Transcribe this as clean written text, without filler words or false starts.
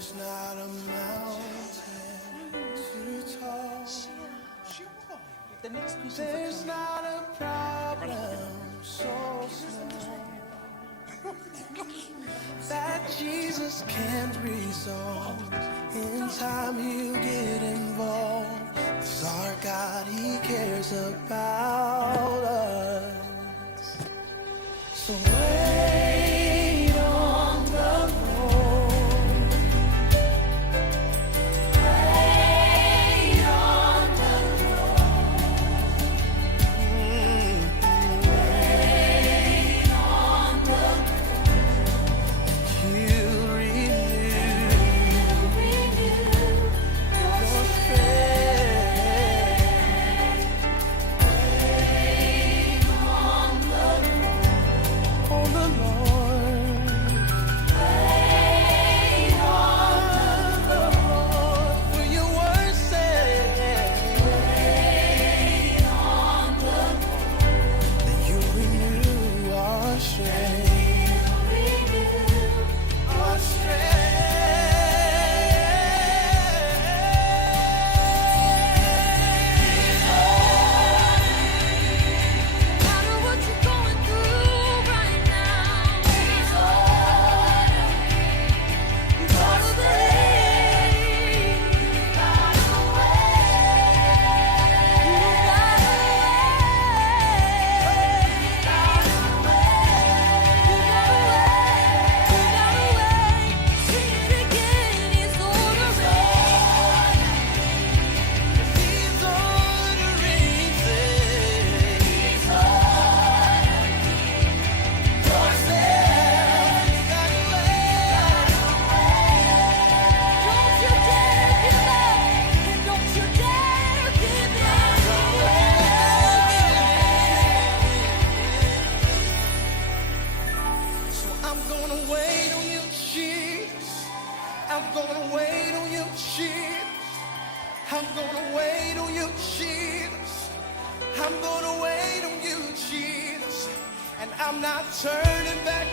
There's not a mountain too tall. There's not a problem so small that Jesus can't resolve. In time he'll get involved. 'Cause our God, he cares about us. So wait on the Lord. Wait on the Lord. Wait on the Lord. He'll renew your strength. Wait on the Lord. On the Lord. Wait on the Lord. For your word says, wait on the Lord. That you renew our strength. Our strength. No matter what you're going through right now, you gotta believe. You gotta wait. You gotta wait. Sing it again. He's ordering. He's ordering things. He's yourself. You gotta wait. Don't you dare give up, and don't you dare give in. So I'm gonna wait on you, Jesus. I'm gonna wait on you, Jesus. I'm gonna wait on you, Jesus. I'm gonna wait on you, Jesus. And I'm not turning back